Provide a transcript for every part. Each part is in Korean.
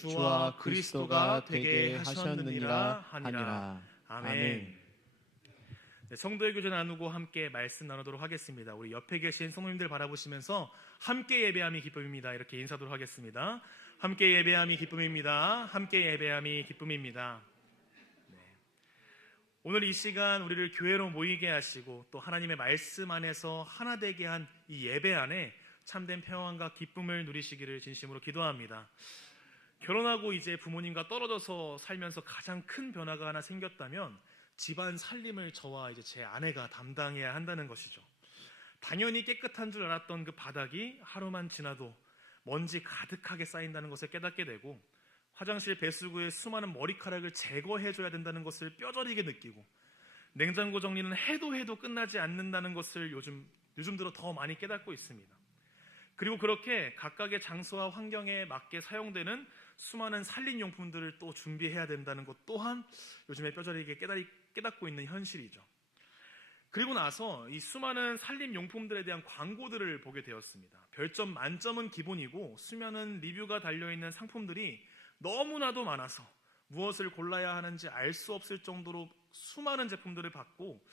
주와 그리스도가 되게 하셨느니라 하니라. 아멘. 네, 성도의 교제 나누고 함께 말씀 나누도록 하겠습니다. 우리 옆에 계신 성도님들 바라보시면서 함께 예배함이 기쁨입니다. 이렇게 인사하도록 하겠습니다. 함께 예배함이 기쁨입니다. 함께 예배함이 기쁨입니다. 네. 오늘 이 시간 우리를 교회로 모이게 하시고 또 하나님의 말씀 안에서 하나 되게 한 이 예배 안에 참된 평안과 기쁨을 누리시기를 진심으로 기도합니다. 결혼하고 이제 부모님과 떨어져서 살면서 가장 큰 변화가 하나 생겼다면 집안 살림을 저와 이제 제 아내가 담당해야 한다는 것이죠. 당연히 깨끗한 줄 알았던 그 바닥이 하루만 지나도 먼지 가득하게 쌓인다는 것을 깨닫게 되고, 화장실 배수구에 수많은 머리카락을 제거해줘야 된다는 것을 뼈저리게 느끼고, 냉장고 정리는 해도 끝나지 않는다는 것을 요즘 들어 더 많이 깨닫고 있습니다. 그리고 그렇게 각각의 장소와 환경에 맞게 사용되는 수많은 살림용품들을 또 준비해야 된다는 것 또한 요즘에 뼈저리게 깨닫고 있는 현실이죠. 그리고 나서 이 수많은 살림용품들에 대한 광고들을 보게 되었습니다. 별점 만점은 기본이고 수많은 리뷰가 달려있는 상품들이 너무나도 많아서 무엇을 골라야 하는지 알 수 없을 정도로 수많은 제품들을 봤고,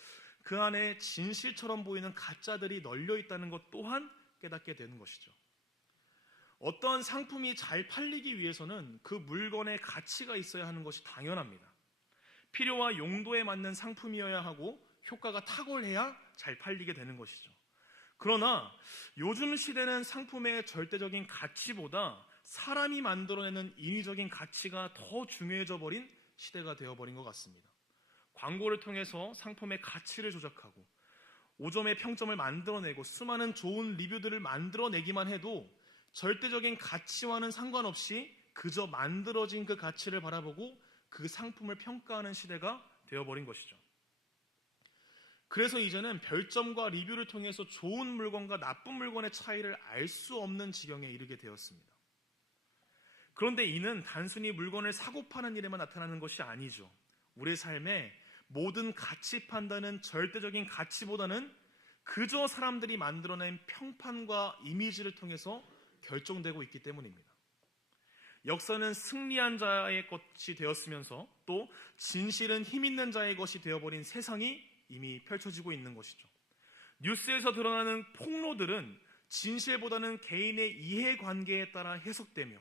그 안에 진실처럼 보이는 가짜들이 널려있다는 것 또한 깨닫게 되는 것이죠. 어떤 상품이 잘 팔리기 위해서는 그 물건의 가치가 있어야 하는 것이 당연합니다. 필요와 용도에 맞는 상품이어야 하고 효과가 탁월해야 잘 팔리게 되는 것이죠. 그러나 요즘 시대는 상품의 절대적인 가치보다 사람이 만들어내는 인위적인 가치가 더 중요해져 버린 시대가 되어버린 것 같습니다. 광고를 통해서 상품의 가치를 조작하고 5점의 평점을 만들어내고 수많은 좋은 리뷰들을 만들어내기만 해도 절대적인 가치와는 상관없이 그저 만들어진 그 가치를 바라보고 그 상품을 평가하는 시대가 되어버린 것이죠. 그래서 이제는 별점과 리뷰를 통해서 좋은 물건과 나쁜 물건의 차이를 알 수 없는 지경에 이르게 되었습니다. 그런데 이는 단순히 물건을 사고 파는 일에만 나타나는 것이 아니죠. 우리 삶에 모든 가치 판단은 절대적인 가치보다는 그저 사람들이 만들어낸 평판과 이미지를 통해서 결정되고 있기 때문입니다. 역사는 승리한 자의 것이 되었으면서 또 진실은 힘 있는 자의 것이 되어버린 세상이 이미 펼쳐지고 있는 것이죠. 뉴스에서 드러나는 폭로들은 진실보다는 개인의 이해관계에 따라 해석되며,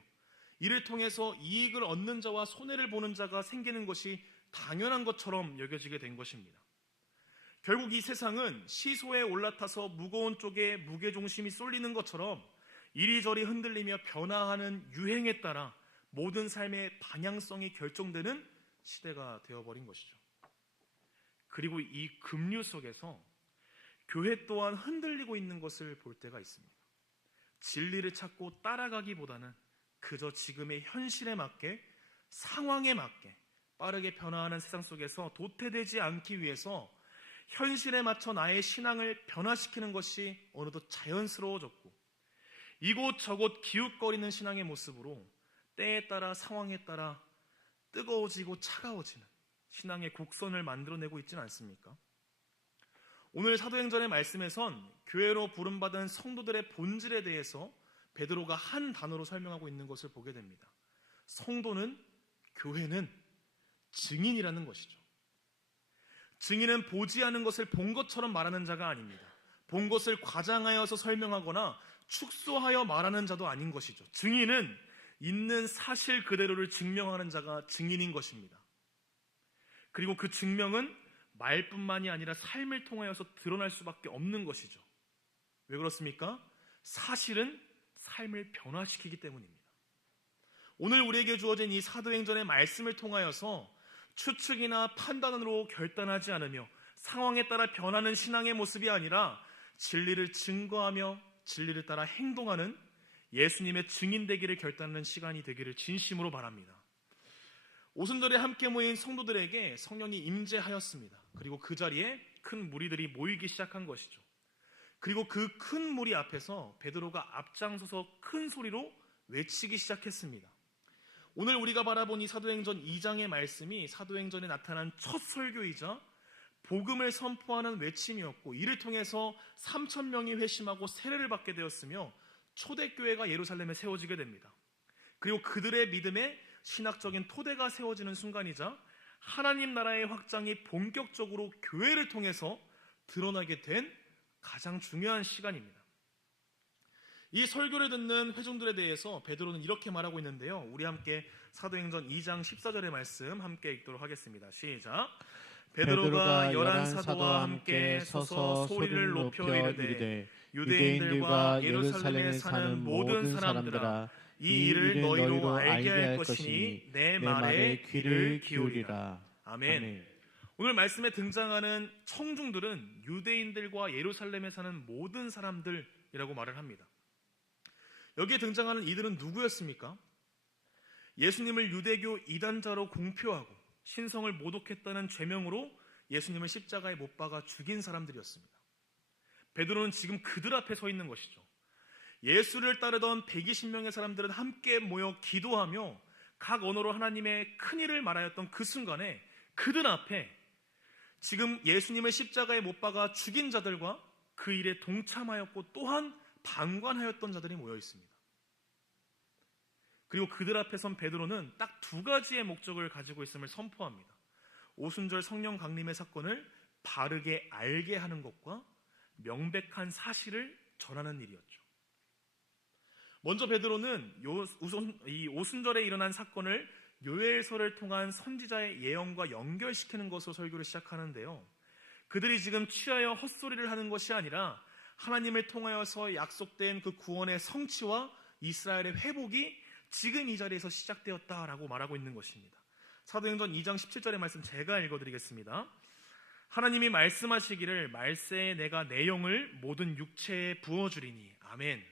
이를 통해서 이익을 얻는 자와 손해를 보는 자가 생기는 것이 당연한 것처럼 여겨지게 된 것입니다. 결국 이 세상은 시소에 올라타서 무거운 쪽에 무게중심이 쏠리는 것처럼 이리저리 흔들리며 변화하는 유행에 따라 모든 삶의 방향성이 결정되는 시대가 되어버린 것이죠. 그리고 이 급류 속에서 교회 또한 흔들리고 있는 것을 볼 때가 있습니다. 진리를 찾고 따라가기보다는 그저 지금의 현실에 맞게, 상황에 맞게 빠르게 변화하는 세상 속에서 도태되지 않기 위해서 현실에 맞춰 나의 신앙을 변화시키는 것이 어느덧 자연스러워졌고, 이곳저곳 기웃거리는 신앙의 모습으로 때에 따라 상황에 따라 뜨거워지고 차가워지는 신앙의 곡선을 만들어내고 있지는 않습니까? 오늘 사도행전의 말씀에선 교회로 부름받은 성도들의 본질에 대해서 베드로가 한 단어로 설명하고 있는 것을 보게 됩니다. 성도는, 교회는 증인이라는 것이죠. 증인은 보지 않은 것을 본 것처럼 말하는 자가 아닙니다. 본 것을 과장하여서 설명하거나 축소하여 말하는 자도 아닌 것이죠. 증인은 있는 사실 그대로를 증명하는 자가 증인인 것입니다. 그리고 그 증명은 말뿐만이 아니라 삶을 통하여서 드러날 수밖에 없는 것이죠. 왜 그렇습니까? 사실은 삶을 변화시키기 때문입니다. 오늘 우리에게 주어진 이 사도행전의 말씀을 통하여서 추측이나 판단으로 결단하지 않으며 상황에 따라 변하는 신앙의 모습이 아니라 진리를 증거하며 진리를 따라 행동하는 예수님의 증인되기를 결단하는 시간이 되기를 진심으로 바랍니다. 오순절에 함께 모인 성도들에게 성령이 임재하였습니다. 그리고 그 자리에 큰 무리들이 모이기 시작한 것이죠. 그리고 그 큰 무리 앞에서 베드로가 앞장서서 큰 소리로 외치기 시작했습니다. 오늘 우리가 바라본 이 사도행전 2장의 말씀이 사도행전에 나타난 첫 설교이자 복음을 선포하는 외침이었고, 이를 통해서 3,000명이 회심하고 세례를 받게 되었으며 초대교회가 예루살렘에 세워지게 됩니다. 그리고 그들의 믿음에 신학적인 토대가 세워지는 순간이자 하나님 나라의 확장이 본격적으로 교회를 통해서 드러나게 된 가장 중요한 시간입니다. 이 설교를 듣는 회중들에 대해서 베드로는 이렇게 말하고 있는데요. 우리 함께 사도행전 2장 14절의 말씀 함께 읽도록 하겠습니다. 시작. 베드로가 열한 사도와 함께 서서 소리를 높여 이르되 유대인들과 예루살렘에 사는 모든 사람들아, 이 일을 너희로 알게 할 것이니 내 말에 귀를 기울이라. 아멘. 오늘 말씀에 등장하는 청중들은 유대인들과 예루살렘에 사는 모든 사람들이라고 말을 합니다. 여기에 등장하는 이들은 누구였습니까? 예수님을 유대교 이단자로 공표하고 신성을 모독했다는 죄명으로 예수님을 십자가에 못 박아 죽인 사람들이었습니다. 베드로는 지금 그들 앞에 서 있는 것이죠. 예수를 따르던 120명의 사람들은 함께 모여 기도하며 각 언어로 하나님의 큰일을 말하였던 그 순간에 그들 앞에 지금 예수님을 십자가에 못 박아 죽인 자들과 그 일에 동참하였고 또한 방관하였던 자들이 모여 있습니다. 그리고 그들 앞에 선 베드로는 딱 두 가지의 목적을 가지고 있음을 선포합니다. 오순절 성령 강림의 사건을 바르게 알게 하는 것과 명백한 사실을 전하는 일이었죠. 먼저 베드로는 이 오순절에 일어난 사건을 요엘서를 통한 선지자의 예언과 연결시키는 것으로 설교를 시작하는데요. 그들이 지금 취하여 헛소리를 하는 것이 아니라 하나님을 통하여서 약속된 그 구원의 성취와 이스라엘의 회복이 지금 이 자리에서 시작되었다라고 말하고 있는 것입니다. 사도행전 2장 17절의 말씀 제가 읽어드리겠습니다. 하나님이 말씀하시기를 말세에 내가 내 영을 모든 육체에 부어주리니. 아멘.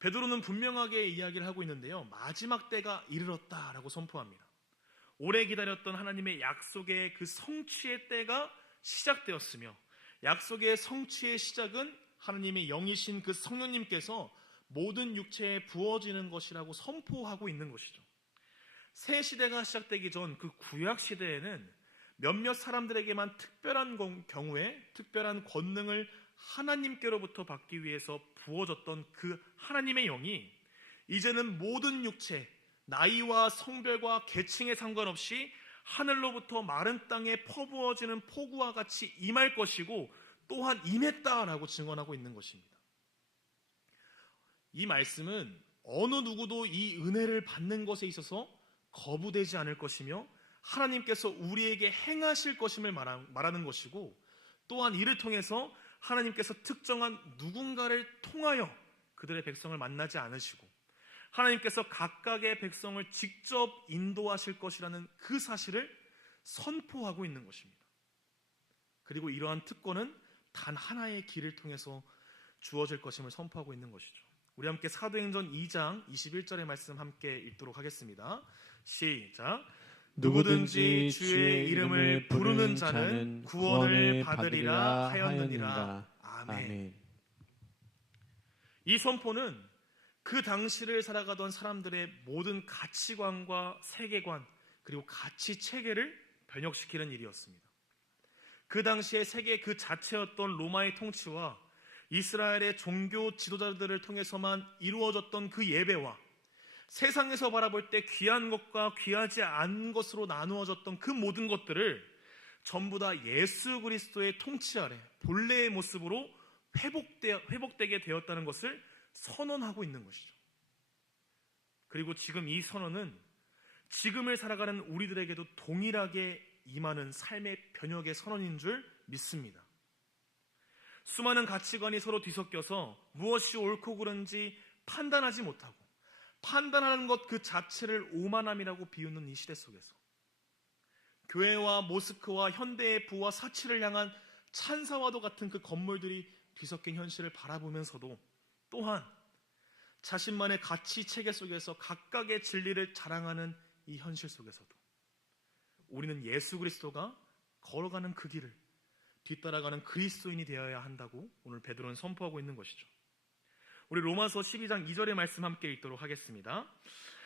베드로는 분명하게 이야기를 하고 있는데요. 마지막 때가 이르렀다라고 선포합니다. 오래 기다렸던 하나님의 약속의 그 성취의 때가 시작되었으며 약속의 성취의 시작은 하나님의 영이신 그 성령님께서 모든 육체에 부어지는 것이라고 선포하고 있는 것이죠. 새 시대가 시작되기 전 그 구약 시대에는 몇몇 사람들에게만 특별한 경우에 특별한 권능을 하나님께로부터 받기 위해서 부어졌던 그 하나님의 영이 이제는 모든 육체, 나이와 성별과 계층에 상관없이 하늘로부터 마른 땅에 퍼부어지는 폭우와 같이 임할 것이고 또한 임했다라고 증언하고 있는 것입니다. 이 말씀은 어느 누구도 이 은혜를 받는 것에 있어서 거부되지 않을 것이며 하나님께서 우리에게 행하실 것임을 말하는 것이고 또한 이를 통해서 하나님께서 특정한 누군가를 통하여 그들의 백성을 만나지 않으시고 하나님께서 각각의 백성을 직접 인도하실 것이라는 그 사실을 선포하고 있는 것입니다. 그리고 이러한 특권은 단 하나의 길을 통해서 주어질 것임을 선포하고 있는 것이죠. 우리 함께 사도행전 2장 21절의 말씀 함께 읽도록 하겠습니다. 시작. 누구든지 주의 이름을 부르는 자는 구원을 받으리라 하였느니라. 아멘. 이 선포는 그 당시를 살아가던 사람들의 모든 가치관과 세계관 그리고 가치 체계를 변혁시키는 일이었습니다. 그 당시의 세계 그 자체였던 로마의 통치와 이스라엘의 종교 지도자들을 통해서만 이루어졌던 그 예배와 세상에서 바라볼 때 귀한 것과 귀하지 않은 것으로 나누어졌던 그 모든 것들을 전부 다 예수 그리스도의 통치 아래 본래의 모습으로 회복되게 되었다는 것을 선언하고 있는 것이죠. 그리고 지금 이 선언은 지금을 살아가는 우리들에게도 동일하게 임하는 삶의 변혁의 선언인 줄 믿습니다. 수많은 가치관이 서로 뒤섞여서 무엇이 옳고 그른지 판단하지 못하고 판단하는 것 그 자체를 오만함이라고 비웃는 이 시대 속에서 교회와 모스크와 현대의 부와 사치를 향한 찬사와도 같은 그 건물들이 뒤섞인 현실을 바라보면서도 또한 자신만의 가치 체계 속에서 각각의 진리를 자랑하는 이 현실 속에서도 우리는 예수 그리스도가 걸어가는 그 길을 뒤따라가는 그리스도인이 되어야 한다고 오늘 베드로는 선포하고 있는 것이죠. 우리 로마서 12장 2절의 말씀 함께 읽도록 하겠습니다.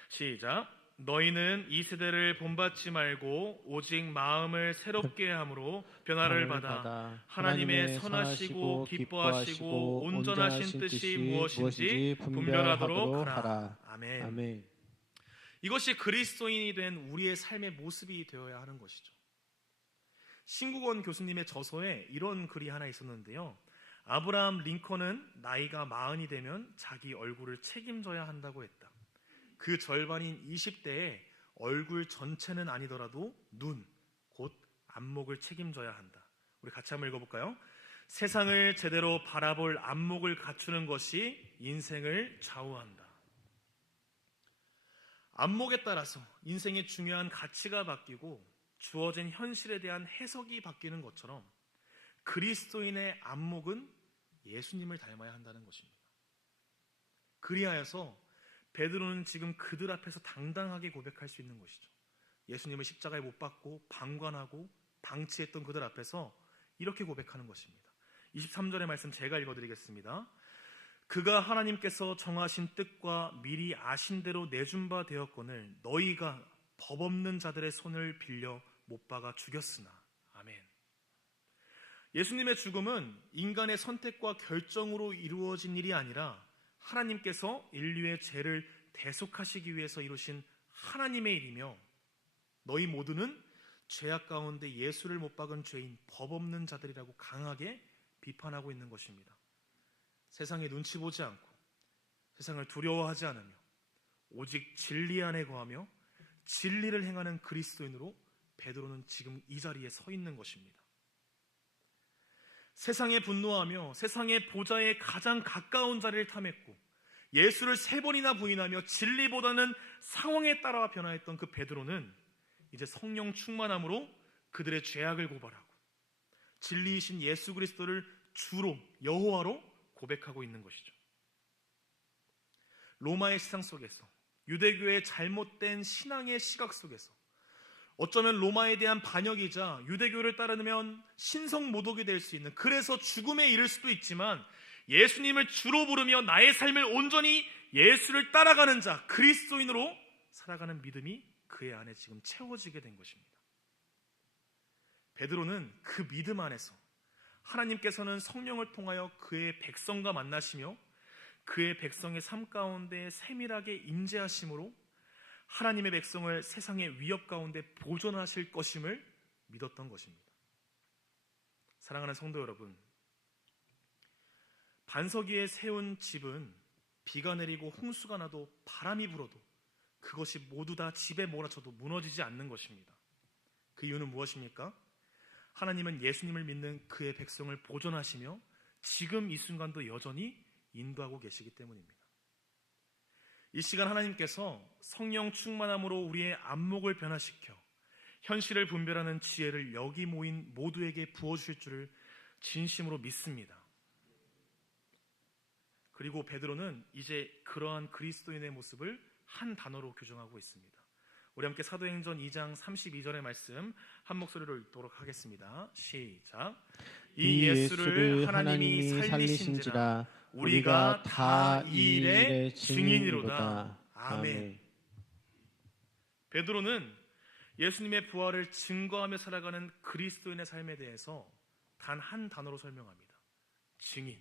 시작. 너희는 이 세대를 본받지 말고 오직 마음을 새롭게 함으로 변화를 받아 하나님의 선하시고 기뻐하시고 온전하신 뜻이 무엇인지 분별하도록 하라. 아멘. 아멘. 이것이 그리스도인이 된 우리의 삶의 모습이 되어야 하는 것이죠. 신국원 교수님의 저서에 이런 글이 하나 있었는데요. 아브라함 링컨은 나이가 40이 되면 자기 얼굴을 책임져야 한다고 했다. 그 절반인 20대에 얼굴 전체는 아니더라도 눈, 곧 안목을 책임져야 한다. 우리 같이 한번 읽어볼까요? 세상을 제대로 바라볼 안목을 갖추는 것이 인생을 좌우한다. 안목에 따라서 인생의 중요한 가치가 바뀌고 주어진 현실에 대한 해석이 바뀌는 것처럼 그리스도인의 안목은 예수님을 닮아야 한다는 것입니다. 그리하여서 베드로는 지금 그들 앞에서 당당하게 고백할 수 있는 것이죠. 예수님을 십자가에 못 박고 방관하고 방치했던 그들 앞에서 이렇게 고백하는 것입니다. 23절의 말씀 제가 읽어드리겠습니다. 그가 하나님께서 정하신 뜻과 미리 아신 대로 내준 바 되었거늘 너희가 법 없는 자들의 손을 빌려 못 박아 죽였으나. 아멘. 예수님의 죽음은 인간의 선택과 결정으로 이루어진 일이 아니라 하나님께서 인류의 죄를 대속하시기 위해서 이루신 하나님의 일이며 너희 모두는 죄악 가운데 예수를 못 박은 죄인 법 없는 자들이라고 강하게 비판하고 있는 것입니다. 세상에 눈치 보지 않고 세상을 두려워하지 않으며 오직 진리 안에 거하며 진리를 행하는 그리스도인으로 베드로는 지금 이 자리에 서 있는 것입니다. 세상에 분노하며 세상의 보좌에 가장 가까운 자리를 탐했고 예수를 3번이나 부인하며 진리보다는 상황에 따라 변화했던 그 베드로는 이제 성령 충만함으로 그들의 죄악을 고발하고 진리이신 예수 그리스도를 주로 여호와로 고백하고 있는 것이죠. 로마의 시상 속에서 유대교의 잘못된 신앙의 시각 속에서 어쩌면 로마에 대한 반역이자 유대교를 따르면 신성 모독이 될 수 있는, 그래서 죽음에 이를 수도 있지만 예수님을 주로 부르며 나의 삶을 온전히 예수를 따라가는 자, 그리스도인으로 살아가는 믿음이 그의 안에 지금 채워지게 된 것입니다. 베드로는 그 믿음 안에서 하나님께서는 성령을 통하여 그의 백성과 만나시며 그의 백성의 삶 가운데 세밀하게 임재하심으로 하나님의 백성을 세상의 위협 가운데 보존하실 것임을 믿었던 것입니다. 사랑하는 성도 여러분, 반석 위에 세운 집은 비가 내리고 홍수가 나도 바람이 불어도 그것이 모두 다 집에 몰아쳐도 무너지지 않는 것입니다. 그 이유는 무엇입니까? 하나님은 예수님을 믿는 그의 백성을 보존하시며 지금 이 순간도 여전히 인도하고 계시기 때문입니다. 이 시간 하나님께서 성령 충만함으로 우리의 안목을 변화시켜 현실을 분별하는 지혜를 여기 모인 모두에게 부어주실 줄을 진심으로 믿습니다. 그리고 베드로는 이제 그러한 그리스도인의 모습을 한 단어로 규정하고 있습니다. 우리 함께 사도행전 2장 32절의 말씀 한 목소리로 읽도록 하겠습니다. 시작. 이 예수를 하나님이 살리신지라 우리가 다 이 일의 증인이로다. 아멘. 베드로는 예수님의 부활을 증거하며 살아가는 그리스도인의 삶에 대해서 단 한 단어로 설명합니다. 증인.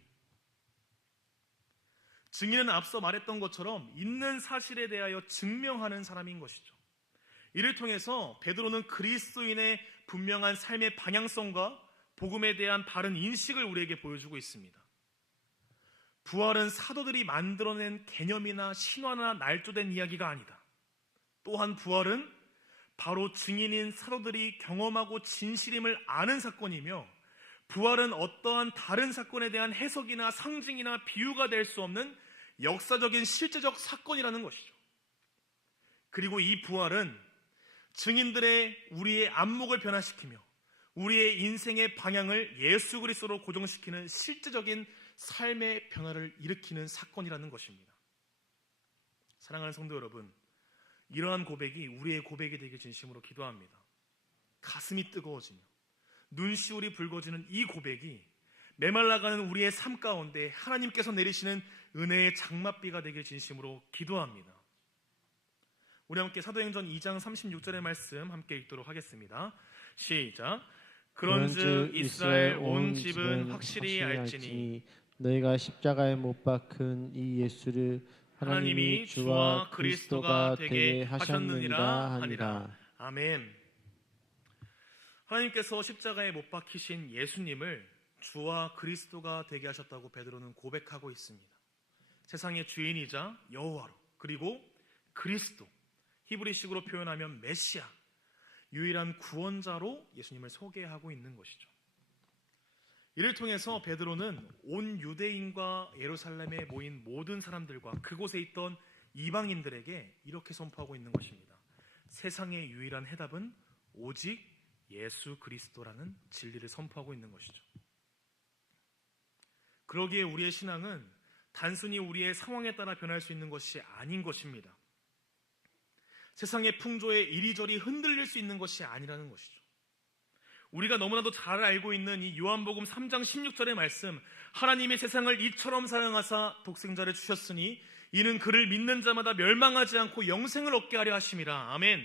증인은 앞서 말했던 것처럼 있는 사실에 대하여 증명하는 사람인 것이죠. 이를 통해서 베드로는 그리스도인의 분명한 삶의 방향성과 복음에 대한 바른 인식을 우리에게 보여주고 있습니다. 부활은 사도들이 만들어낸 개념이나 신화나 날조된 이야기가 아니다. 또한 부활은 바로 증인인 사도들이 경험하고 진실임을 아는 사건이며 부활은 어떠한 다른 사건에 대한 해석이나 상징이나 비유가 될 수 없는 역사적인 실제적 사건이라는 것이죠. 그리고 이 부활은 증인들의 우리의 안목을 변화시키며 우리의 인생의 방향을 예수 그리스도로 고정시키는 실제적인 삶의 변화를 일으키는 사건이라는 것입니다. 사랑하는 성도 여러분, 이러한 고백이 우리의 고백이 되길 진심으로 기도합니다. 가슴이 뜨거워지며 눈시울이 붉어지는 이 고백이 메말라가는 우리의 삶 가운데 하나님께서 내리시는 은혜의 장맛비가 되길 진심으로 기도합니다. 우리 함께 사도행전 2장 36절의 말씀 함께 읽도록 하겠습니다. 시작. 그런즉 이스라엘 온 집은 확실히 알지니 너희가 십자가에 못 박힌 이 예수를 하나님이 주와 그리스도가 되게 하셨느니라 하니라. 아멘. 하나님께서 십자가에 못 박히신 예수님을 주와 그리스도가 되게 하셨다고 베드로는 고백하고 있습니다. 세상의 주인이자 여호와로, 그리고 그리스도, 히브리식으로 표현하면 메시아, 유일한 구원자로 예수님을 소개하고 있는 것이죠. 이를 통해서 베드로는 온 유대인과 예루살렘에 모인 모든 사람들과 그곳에 있던 이방인들에게 이렇게 선포하고 있는 것입니다. 세상의 유일한 해답은 오직 예수 그리스도라는 진리를 선포하고 있는 것이죠. 그러기에 우리의 신앙은 단순히 우리의 상황에 따라 변할 수 있는 것이 아닌 것입니다. 세상의 풍조에 이리저리 흔들릴 수 있는 것이 아니라는 것이죠. 우리가 너무나도 잘 알고 있는 이 요한복음 3장 16절의 말씀, 하나님이 세상을 이처럼 사랑하사 독생자를 주셨으니 이는 그를 믿는 자마다 멸망하지 않고 영생을 얻게 하려 하심이라. 아멘.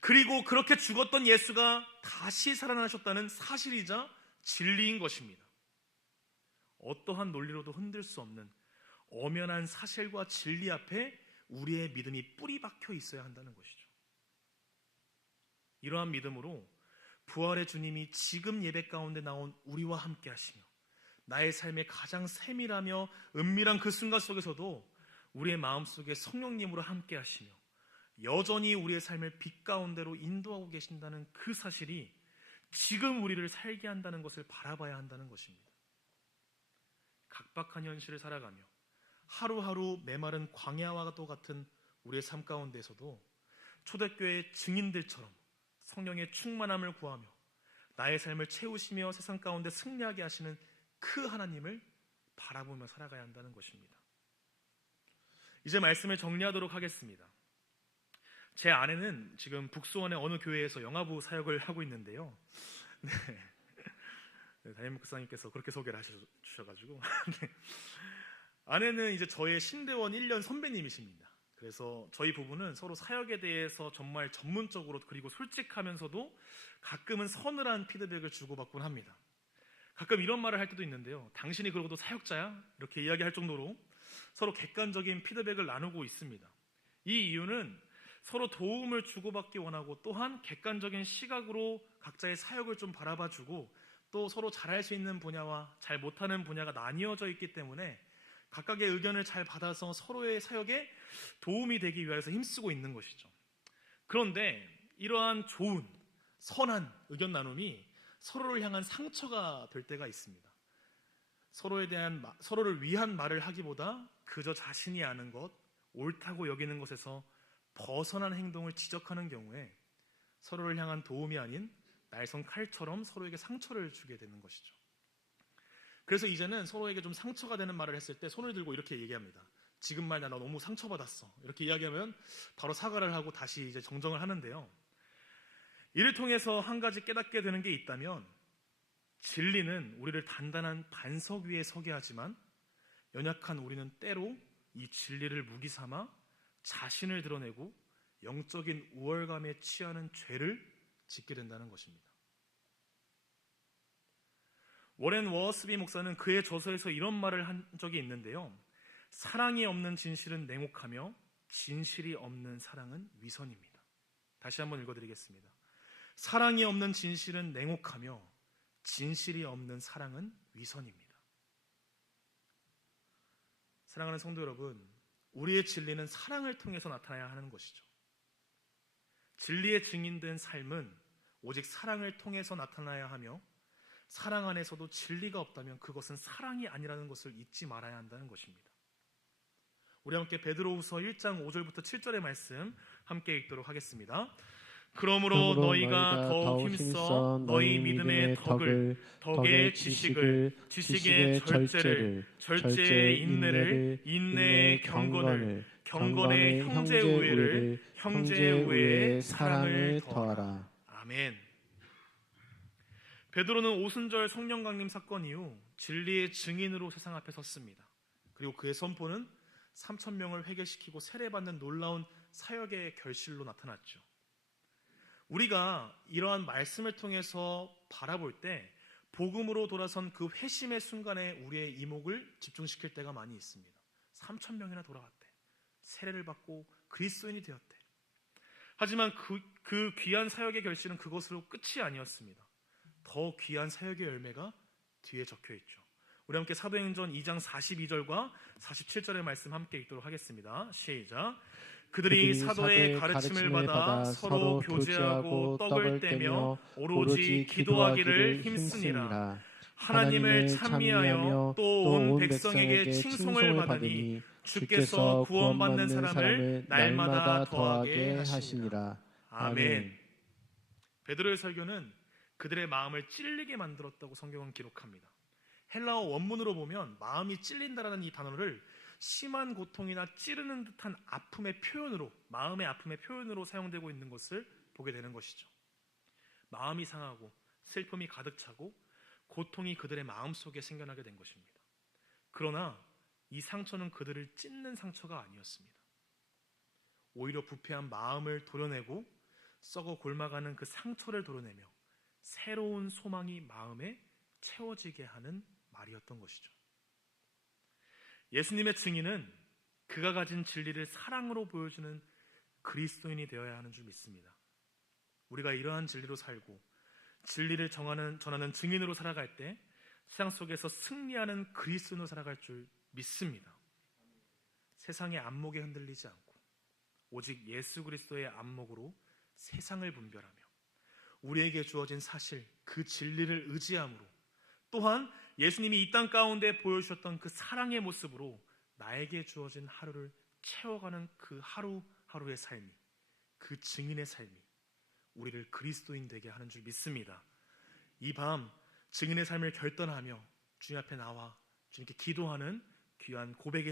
그리고 그렇게 죽었던 예수가 다시 살아나셨다는 사실이자 진리인 것입니다. 어떠한 논리로도 흔들 수 없는 엄연한 사실과 진리 앞에 우리의 믿음이 뿌리 박혀 있어야 한다는 것이죠. 이러한 믿음으로 부활의 주님이 지금 예배 가운데 나온 우리와 함께 하시며 나의 삶의 가장 세밀하며 은밀한 그 순간 속에서도 우리의 마음속에 성령님으로 함께 하시며 여전히 우리의 삶을 빛 가운데로 인도하고 계신다는 그 사실이 지금 우리를 살게 한다는 것을 바라봐야 한다는 것입니다. 각박한 현실을 살아가며 하루하루 메마른 광야와도 같은 우리의 삶 가운데서도 초대교회의 증인들처럼 성령의 충만함을 구하며 나의 삶을 채우시며 세상 가운데 승리하게 하시는 그 하나님을 바라보며 살아가야 한다는 것입니다. 이제 말씀을 정리하도록 하겠습니다. 제 아내는 지금 북수원의 어느 교회에서 영화부 사역을 하고 있는데요. 담임 목사님께서 그렇게 소개를 해주셔가지고 아내는 이제 저의 신대원 1년 선배님이십니다. 그래서 저희 부부는 서로 사역에 대해서 정말 전문적으로 그리고 솔직하면서도 가끔은 서늘한 피드백을 주고받곤 합니다. 가끔 이런 말을 할 때도 있는데요. 당신이 그러고도 사역자야? 이렇게 이야기할 정도로 서로 객관적인 피드백을 나누고 있습니다. 이 이유는 서로 도움을 주고받기 원하고 또한 객관적인 시각으로 각자의 사역을 좀 바라봐주고 또 서로 잘할 수 있는 분야와 잘 못하는 분야가 나뉘어져 있기 때문에 각각의 의견을 잘 받아서 서로의 사역에 도움이 되기 위해서 힘쓰고 있는 것이죠. 그런데 이러한 좋은 선한 의견 나눔이 서로를 향한 상처가 될 때가 있습니다. 서로를 위한 말을 하기보다 그저 자신이 아는 것, 옳다고 여기는 것에서 벗어난 행동을 지적하는 경우에 서로를 향한 도움이 아닌 날선 칼처럼 서로에게 상처를 주게 되는 것이죠. 그래서 이제는 서로에게 좀 상처가 되는 말을 했을 때 손을 들고 이렇게 얘기합니다. 지금 말이야, 나 너무 상처받았어. 이렇게 이야기하면 바로 사과를 하고 다시 이제 정정을 하는데요. 이를 통해서 한 가지 깨닫게 되는 게 있다면 진리는 우리를 단단한 반석 위에 서게 하지만 연약한 우리는 때로 이 진리를 무기 삼아 자신을 드러내고 영적인 우월감에 취하는 죄를 짓게 된다는 것입니다. 워렌 워스비 목사는 그의 저서에서 이런 말을 한 적이 있는데요. 사랑이 없는 진실은 냉혹하며 진실이 없는 사랑은 위선입니다. 다시 한번 읽어드리겠습니다. 사랑이 없는 진실은 냉혹하며 진실이 없는 사랑은 위선입니다. 사랑하는 성도 여러분, 우리의 진리는 사랑을 통해서 나타나야 하는 것이죠. 진리의 증인된 삶은 오직 사랑을 통해서 나타나야 하며 사랑 안에서도 진리가 없다면 그것은 사랑이 아니라는 것을 잊지 말아야 한다는 것입니다. 우리 함께 베드로후서 1장 5절부터 7절의 말씀 함께 읽도록 하겠습니다. 그러므로 너희가 더욱 힘써 너희 믿음의 덕을, 덕의 지식을, 지식의 절제를, 절제의 인내를, 인내의 경건을, 경건의 형제 우애를, 형제 우애의 사랑을 더하라. 아멘. 베드로는 오순절 성령 강림 사건 이후 진리의 증인으로 세상 앞에 섰습니다. 그리고 그의 선포는 3,000명을 회개시키고 세례받는 놀라운 사역의 결실로 나타났죠. 우리가 이러한 말씀을 통해서 바라볼 때 복음으로 돌아선 그 회심의 순간에 우리의 이목을 집중시킬 때가 많이 있습니다. 3,000명이나 돌아왔대. 세례를 받고 그리스도인이 되었대. 하지만 그 귀한 사역의 결실은 그것으로 끝이 아니었습니다. 더 귀한 사역의 열매가 뒤에 적혀 있죠. 우리 함께 사도행전 2장 42절과 47절의 말씀 함께 읽도록 하겠습니다. 시작. 그들이 사도의 가르침을 받아 서로 교제하고 떡을 떼며 오로지 기도하기를 힘쓰니라. 하나님을 찬미하여 또 온 백성에게 칭송을 받으니 주께서 구원받는 사람을 날마다 더하게 하시니라. 아멘. 베드로의 설교는 그들의 마음을 찔리게 만들었다고 성경은 기록합니다. 헬라어 원문으로 보면 마음이 찔린다라는 이 단어를 심한 고통이나 찌르는 듯한 아픔의 표현으로, 마음의 아픔의 표현으로 사용되고 있는 것을 보게 되는 것이죠. 마음이 상하고 슬픔이 가득 차고 고통이 그들의 마음속에 생겨나게 된 것입니다. 그러나 이 상처는 그들을 찢는 상처가 아니었습니다. 오히려 부패한 마음을 도려내고 썩어 골마가는 그 상처를 도려내며 새로운 소망이 마음에 채워지게 하는 말이었던 것이죠. 예수님의 증인은 그가 가진 진리를 사랑으로 보여주는 그리스도인이 되어야 하는 줄 믿습니다. 우리가 이러한 진리로 살고 진리를 전하는 증인으로 살아갈 때 세상 속에서 승리하는 그리스도인으로 살아갈 줄 믿습니다. 세상의 안목에 흔들리지 않고 오직 예수 그리스도의 안목으로 세상을 분별하며 우리에게 주어진 사실, 그 진리를 의지함으로 또한 예수님이 이 땅 가운데 보여주셨던 그 사랑의 모습으로 나에게 주어진 하루를 채워가는 그 하루하루의 삶이, 그 증인의 삶이 우리를 그리스도인 되게 하는 줄 믿습니다. 이 밤 증인의 삶을 결단하며 주님 앞에 나와 주님께 기도하는 귀한 고백의